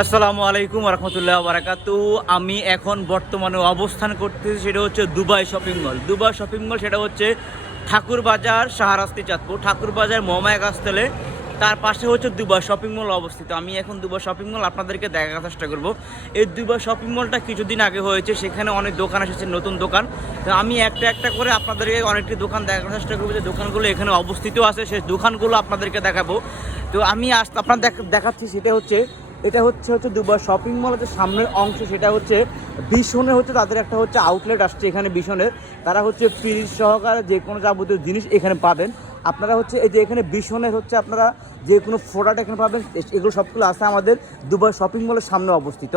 আসসালামু আলাইকুম রহমতুল্লাহ বারাকাতু। আমি এখন বর্তমানে অবস্থান করতেছি, সেটা হচ্ছে Dubai shopping mall. Dubai shopping mall সেটা হচ্ছে ঠাকুরবাজার, শাহরাস্তি, চাঁদপুর। ঠাকুরবাজার মমায় গাছতলে, তার পাশে হচ্ছে দুবাই শপিং মল অবস্থিত। আমি এখন দুবাই শপিং মল আপনাদেরকে দেখার চেষ্টা করব। এই দুবাই শপিং মলটা কিছুদিন আগে হয়েছে, সেখানে অনেক দোকান এসেছে, নতুন দোকান। তো আমি একটা একটা করে আপনাদেরকে অনেকটি দোকান দেখার চেষ্টা করবো, যে দোকানগুলো এখানে অবস্থিত আছে সেই দোকানগুলো আপনাদেরকে দেখাবো। তো আমি আপনার দেখাচ্ছি, সেটা হচ্ছে এটা হচ্ছে দুবাই শপিং মলের যে সামনের অংশ, সেটা হচ্ছে ভীষণে হচ্ছে তাদের একটা হচ্ছে আউটলেট আসছে এখানে ভীষণের। তারা হচ্ছে ফ্রিজ সহকারে যে কোনো যাবতীয় জিনিস এখানে পাবেন। আপনারা হচ্ছে এই যে এখানে ভীষণের হচ্ছে আপনারা যে কোনো প্রোডাক্ট এখানে পাবেন, এগুলো সবগুলো আছে আমাদের দুবাই শপিং মলের সামনে অবস্থিত।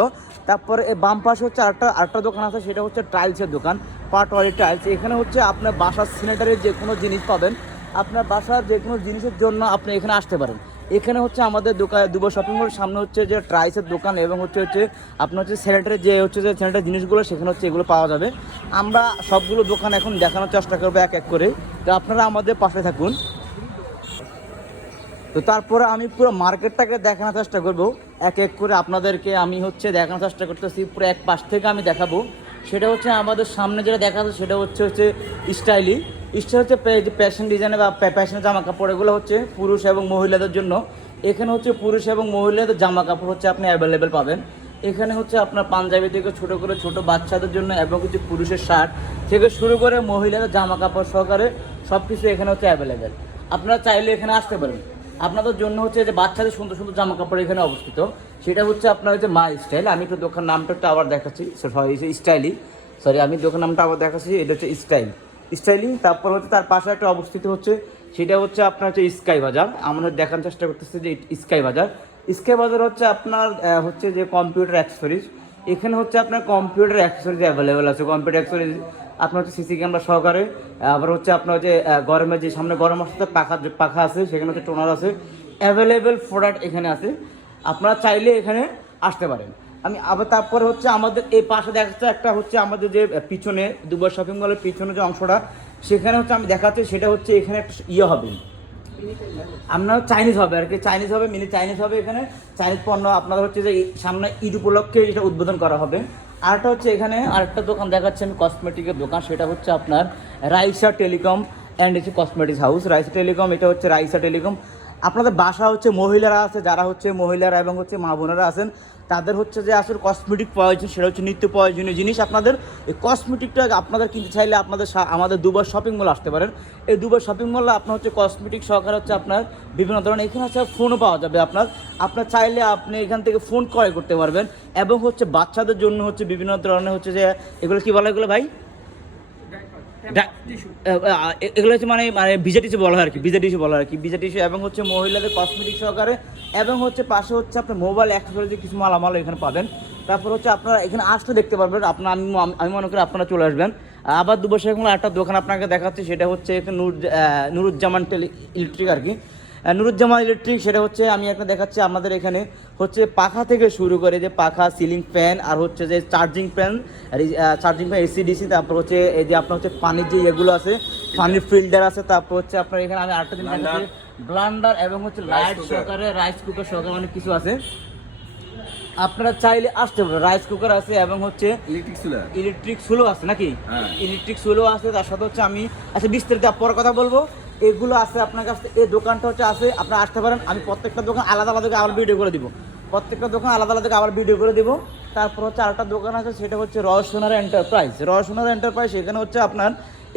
তারপরে এই বাম পাশে হচ্ছে আরেকটা দোকান আছে, সেটা হচ্ছে টাইলসের দোকান, পাটওয়ারি টাইলস। এখানে হচ্ছে আপনার বাসার সিনেটারির যে কোনো জিনিস পাবেন, আপনার বাসার যে কোনো জিনিসের জন্য আপনি এখানে আসতে পারেন। এখানে হচ্ছে আমাদের দোকান দুবাই শপিং মলের সামনে হচ্ছে যে ট্রাইসের দোকান, এবং হচ্ছে আপনার হচ্ছে স্যানিটারি যে স্যানিটারি জিনিসগুলো সেখানে হচ্ছে এগুলো পাওয়া যাবে। আমরা সবগুলো দোকান এখন দেখানোর চেষ্টা করবো এক এক করে, তো আপনারা আমাদের পাশে থাকুন। তো তারপরে আমি পুরো মার্কেটটাকে দেখানোর চেষ্টা করব এক এক করে আপনাদেরকে। আমি হচ্ছে দেখানোর চেষ্টা করতেছি পুরো এক পাশ থেকে আমি দেখাবো। সেটা হচ্ছে আমাদের সামনে যেটা দেখা যাচ্ছে সেটা হচ্ছে স্টাইল হচ্ছে ফ্যাশন ডিজাইনে বা ফ্যাশনের জামা কাপড়। এগুলো হচ্ছে পুরুষ এবং মহিলাদের জন্য। এখানে হচ্ছে পুরুষ এবং মহিলাদের জামা কাপড় হচ্ছে আপনি অ্যাভেলেবেল পাবেন। এখানে হচ্ছে আপনার পাঞ্জাবি থেকে ছোটো করে ছোটো বাচ্চাদের জন্য, এবং কিছু পুরুষের শার্ট থেকে শুরু করে মহিলাদের জামা কাপড় সহকারে সব কিছু এখানে হচ্ছে অ্যাভেলেবেল। আপনারা চাইলে এখানে আসতে পারেন। আপনাদের জন্য হচ্ছে যে বাচ্চাদের সুন্দর সুন্দর জামা কাপড় এখানে অবস্থিত। সেটা হচ্ছে আপনার হচ্ছে মা স্টাইল। আমি একটু দোকান নামটা একটু আবার দেখাচ্ছি, আমি দোকান নামটা আবার দেখাচ্ছি। এটা হচ্ছে স্টাইলিং। তারপর হচ্ছে তার পাশে একটা অবস্থিত হচ্ছে, সেটা হচ্ছে আপনার হচ্ছে স্কাই বাজার। আমরা দেখার চেষ্টা করতেছি যে স্কাই বাজার হচ্ছে আপনার হচ্ছে যে কম্পিউটার অ্যাক্সেসরিজ। এখানে হচ্ছে আপনার কম্পিউটার অ্যাক্সেসরিজ অ্যাভেলেবেল আছে। কম্পিউটার অ্যাক্সেসরিজ আপনার হচ্ছে সিসি ক্যামেরা সহকারে। আবার হচ্ছে আপনার হচ্ছে গরমের যে সামনে গরম আসতে পাখা আছে, সেখানে হচ্ছে টোনার আছে, অ্যাভেলেবেল প্রোডাক্ট এখানে আছে। আপনারা চাইলে এখানে আসতে পারেন। আমি আবার তারপরে হচ্ছে আমাদের এই পাশে দেখাচ্ছে একটা হচ্ছে আমাদের যে পিছনে দুবাই শপিং মলের পিছনে যে অংশটা, সেখানে হচ্ছে আমি দেখাচ্ছি, সেটা হচ্ছে এখানে একটা হবে আপনার চাইনিজ হবে আর কি, মিনি চাইনিজ হবে। এখানে চাইনিজ পণ্য আপনাদের হচ্ছে যে সামনে ঈদ উপলক্ষে এটা উদ্বোধন করা হবে। আরেকটা হচ্ছে এখানে আরেকটা দোকান দেখাচ্ছে আমি, কসমেটিকের দোকান। সেটা হচ্ছে আপনার রাইসা টেলিকম অ্যান্ড হচ্ছে কসমেটিক্স হাউস। রাইসা টেলিকম, এটা হচ্ছে রাইসা টেলিকম। আপনাদের বাসা হচ্ছে মহিলারা আছে, যারা হচ্ছে মহিলারা এবং হচ্ছে মা বোনেরা আছেন, তাদের হচ্ছে যে আসলে কসমেটিক প্রয়োজন, সেটা হচ্ছে নিত্য প্রয়োজনীয় জিনিস। আপনাদের এই কসমেটিকটা আপনাদের কিনতে চাইলে আমাদের দুবাই শপিং মল আসতে পারেন। এই দুবাই শপিং মলে আপনার হচ্ছে কসমেটিক সহকারে হচ্ছে আপনার বিভিন্ন ধরনের এখানে হচ্ছে ফোনও পাওয়া যাবে। আপনার চাইলে আপনি এখান থেকে ফোন ক্রয় করতে পারবেন। এবং হচ্ছে বাচ্চাদের জন্য হচ্ছে বিভিন্ন ধরনের হচ্ছে যে এগুলো কি বলে, এগুলো ভাই এগুলো হচ্ছে মানে ভিজা টিস্যু বলা হয় আর কি, ভিজা টিস্যু এবং হচ্ছে মহিলাদের কসমেটিক সহকারে। এবং হচ্ছে পাশে হচ্ছে আপনার মোবাইল অ্যাক্সেসরিজ কিছু মালামাল এখানে পাবেন। তারপর হচ্ছে আপনারা এখানে আসতে দেখতে পারবেন। আমি মনে করি আপনারা চলে আসবেন। আবার দুবছর একটা দোকান আপনাকে দেখাচ্ছি, সেটা হচ্ছে নুরুজ্জামান ইলেকট্রিক আর কি, নুরুজ্জামান ইলেকট্রিক। সেটা হচ্ছে আমি একটা দেখাচ্ছি আমাদের এখানে হচ্ছে পাখা থেকে শুরু করে যে পাখা, সিলিং ফ্যান, আর হচ্ছে যে চার্জিং ফ্যান এসি ডিসি। তারপর হচ্ছে এই যে আপনার হচ্ছে পানির যে এগুলো আছে, পানির ফিল্টার আছে। তারপর হচ্ছে আপনার এখানে আমি আরেকটা দিন দেখাচ্ছি ব্লান্ডার, এবং হচ্ছে লাইট সহকারে রাইস কুকার সহকারে অনেক কিছু আছে। আপনারা চাইলে আসতে পারেন। রাইস কুকার আছে এবং হচ্ছে ইলেকট্রিক চুলো আছে নাকি, ইলেকট্রিক চুলো আছে। তার সাথে হচ্ছে আমি বিস্তারিত পরে কথা বলবো। এগুলো আছে আপনার কাছে, এই দোকানটা হচ্ছে আছে, আপনারা আসতে পারেন। আমি প্রত্যেকটা দোকান আলাদা আলাদা আবার ভিডিও করে দিব, তারপর হচ্ছে আরেকটা দোকান আছে, সেটা হচ্ছে রওশনারা এন্টারপ্রাইজ।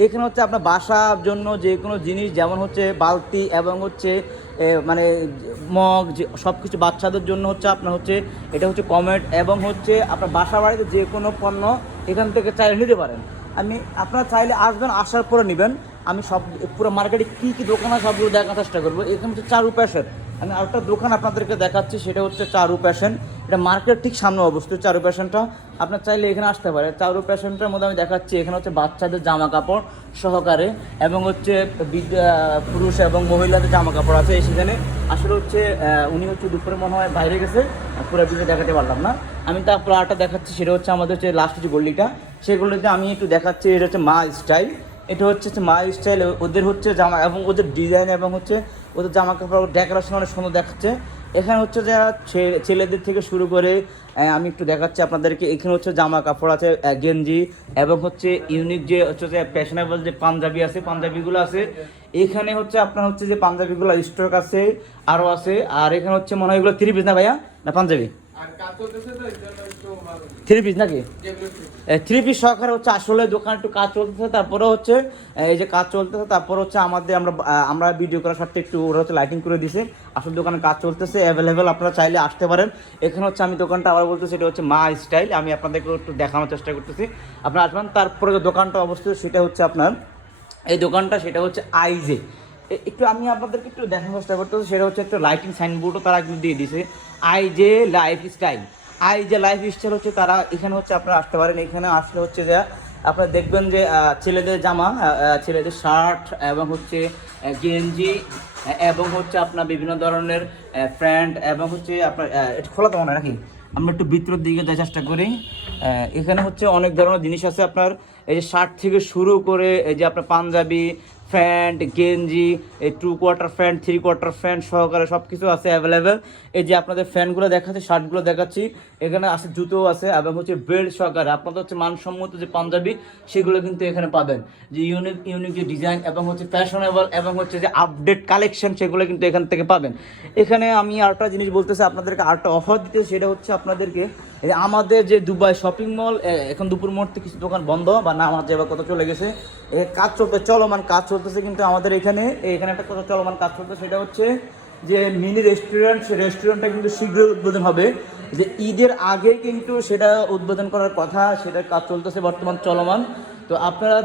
এখানে হচ্ছে আপনার বাসার জন্য যে কোনো জিনিস, যেমন হচ্ছে বালতি এবং হচ্ছে মানে মগ, যে সব কিছু বাচ্চাদের জন্য হচ্ছে আপনার হচ্ছে এটা হচ্ছে কমেট, এবং হচ্ছে আপনার বাসা বাড়িতে যে কোনো পণ্য এখান থেকে চাইলে নিতে পারেন। আপনারা চাইলে আসবেন, আসার পরে নেবেন। আমি সব পুরো মার্কেটে কী কী দোকান আছে সবগুলো দেখার চেষ্টা করবো। এখানে হচ্ছে চারু প্যাশন। আমি আরেকটা দোকান আপনাদেরকে দেখাচ্ছি, সেটা হচ্ছে চারু প্যাশন। এটা মার্কেট ঠিক সামনে অবস্থিত চারু প্যাশনটা। আপনার চাইলে এখানে আসতে পারে। চারু প্যাশনটার মধ্যে আমি দেখাচ্ছি এখানে হচ্ছে বাচ্চাদের জামা কাপড় সহকারে, এবং হচ্ছে পুরুষ এবং মহিলাদের জামা কাপড় আছে। সেখানে আসলে হচ্ছে উনি হচ্ছে দুপুরে মনে হয় বাইরে গেছে, পুরো ভিডিও দেখাতে পারলাম না। আমি তারপর আরেকটা দেখাচ্ছি, সেটা হচ্ছে আমাদের হচ্ছে লাস্ট যে গল্লিটা, সেই গল্লিতে আমি একটু দেখাচ্ছি। এটা হচ্ছে মা স্টাইল। এটা হচ্ছে মা স্টাইল। ওদের হচ্ছে জামা এবং ওদের ডিজাইন এবং হচ্ছে ওদের জামা কাপড় ডেকোরেশন অনেক সুন্দর দেখাচ্ছে। এখানে হচ্ছে যে ছেলেদের থেকে শুরু করে আমি একটু দেখাচ্ছি আপনাদেরকে। এখানে হচ্ছে জামা কাপড় আছে, গেঞ্জি, এবং হচ্ছে ইউনিক যে হচ্ছে যে ফ্যাশনেবল যে পাঞ্জাবি আছে, পাঞ্জাবিগুলো আছে। এখানে হচ্ছে আপনার হচ্ছে যে পাঞ্জাবিগুলো স্টক আছে, আরও আছে। আর এখানে হচ্ছে মনে হয় এগুলো 3 পিস না ভাইয়া, না পাঞ্জাবি 3 পিস নাকি? 3 পিস সহকারে হচ্ছে আসলে দোকান একটু কাজ চলতেছে, তারপরে হচ্ছে এই যে কাজ চলতেছে, তারপর হচ্ছে আমাদের আমরা ভিডিও করার সাথে একটু ওরা হচ্ছে লাইটিং করে দিছে। আসলে দোকানে কাজ চলতেছে, অ্যাভেলেবেল, আপনারা চাইলে আসতে পারেন। এখানে হচ্ছে আমি দোকানটা আবার বলতেছি, এটা হচ্ছে মা স্টাইল। আমি আপনাদেরকে একটু দেখানোর চেষ্টা করতেছি, আপনারা আসবেন। তারপরে যে দোকানটা অবস্থিত সেটা হচ্ছে আপনার এই দোকানটা, সেটা হচ্ছে আইজে। একটু আমি আপনাদেরকে একটু দেখানোর চেষ্টা করতেছি, সেটা হচ্ছে একটা লাইটিং সাইনবোর্ডও তারা কিন্তু দিয়ে দিছে, আইজে লাইফ স্টাইল। আইজে লাইফ স্টাইল হচ্ছে তারা, এখানে হচ্ছে আপনারা আসতে পারেন। এখানে আসলে হচ্ছে যে আপনারা দেখবেন যে ছেলেদের জামা, ছেলেদের শার্ট, এবং হচ্ছে গেঞ্জি, এবং হচ্ছে আপনার বিভিন্ন ধরনের প্যান্ট, এবং হচ্ছে আপনার এটা খোলা তো মনে হয় নাকি, আমরা একটু ভিতরের দিকে যাওয়ার চেষ্টা করি। এখানে হচ্ছে অনেক ধরনের জিনিস আছে আপনার, এই যে শার্ট থেকে শুরু করে এই যে আপনার পাঞ্জাবি, প্যান্ট, গেঞ্জি, এই 2 কোয়ার্টার প্যান্ট, 3 কোয়ার্টার প্যান্ট সহকারে সব কিছু আছে অ্যাভেলেবেল। এই যে আপনাদের ফ্যানগুলো দেখাচ্ছি, শার্টগুলো দেখাচ্ছি, এখানে আছে জুতো আছে, এবং হচ্ছে বেল্ট সহকারে আপনাদের হচ্ছে মানসম্মত যে পাঞ্জাবি সেগুলো কিন্তু এখানে পাবেন। যে ইউনিক ইউনিক যে ডিজাইন, এবং হচ্ছে ফ্যাশনেবল, এবং হচ্ছে যে আপডেট কালেকশন, সেগুলো কিন্তু এখান থেকে পাবেন। এখানে আমি আরেকটা জিনিস বলতেছি আপনাদেরকে, আরেকটা অফার দিতে, সেটা হচ্ছে আপনাদেরকে আমাদের যে দুবাই শপিং মল, এখন দুপুর মুহূর্তে কিছু দোকান বন্ধ বা না আমার যাবার কথা চলে গেছে, কাজ চলতে চলমান কাজ চলতেছে, কিন্তু আমাদের এখানে একটা কথা চলমান কাজ চলতেছে, সেটা হচ্ছে যে মিনি রেস্টুরেন্ট। সেই রেস্টুরেন্টটা কিন্তু শীঘ্রই উদ্বোধন হবে, যে ঈদের আগে কিন্তু সেটা উদ্বোধন করার কথা, সেটার কাজ চলতেছে বর্তমান চলমান। তো আপনারা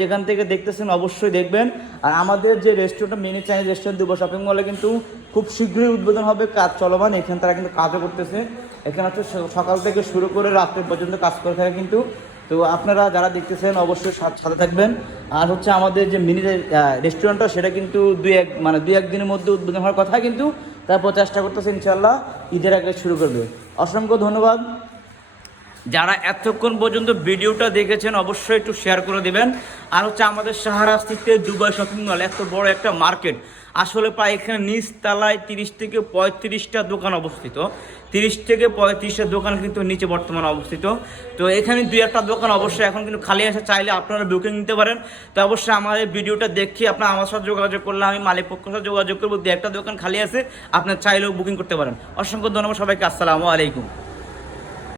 যেখান থেকে দেখতেছেন অবশ্যই দেখবেন। আর আমাদের যে restaurant, mini Chinese restaurant Dubai shopping মলে কিন্তু খুব শীঘ্রই উদ্বোধন হবে, কাজ চলমান। এখানে তারা কিন্তু কাজও করতেছে, এখানে হচ্ছে সকাল থেকে শুরু করে রাত্রে পর্যন্ত কাজ করে থাকে কিন্তু। তো আপনারা যারা দেখতেছেন অবশ্যই সাথে থাকবেন। আর হচ্ছে আমাদের যে মিনি রেস্টুরেন্টটা, সেটা কিন্তু দুই এক দিনের মধ্যে উদ্বোধন হওয়ার কথা, কিন্তু তারপর চেষ্টা করতেছে ইনশাল্লাহ ঈদের আগে শুরু করবে। অসংখ্য ধন্যবাদ যারা এতক্ষণ পর্যন্ত ভিডিওটা দেখেছেন, অবশ্যই একটু শেয়ার করে দেবেন। আর হচ্ছে আমাদের শাহরাস্তিতে দুবাই শপিং মল, এত বড় একটা মার্কেট, আসলে প্রায় এখানে নিচ তলায় 30 থেকে 35টা দোকান অবস্থিত। 30 থেকে 35টা দোকান কিন্তু নিচে বর্তমানে অবস্থিত। তো এখানে 2-1টা দোকান অবশ্যই এখন কিন্তু খালি আছে, চাইলে আপনারা বুকিং নিতে পারেন। তো অবশ্যই আমার এই ভিডিওটা দেখে আপনারা আমার সাথে যোগাযোগ করলে আমি মালিক পক্ষের সাথে যোগাযোগ করবো, 2-1টা দোকান খালি আছে, আপনার চাইলেও বুকিং করতে পারেন। অসংখ্য ধন্যবাদ সবাইকে, আসসালামু আলাইকুম।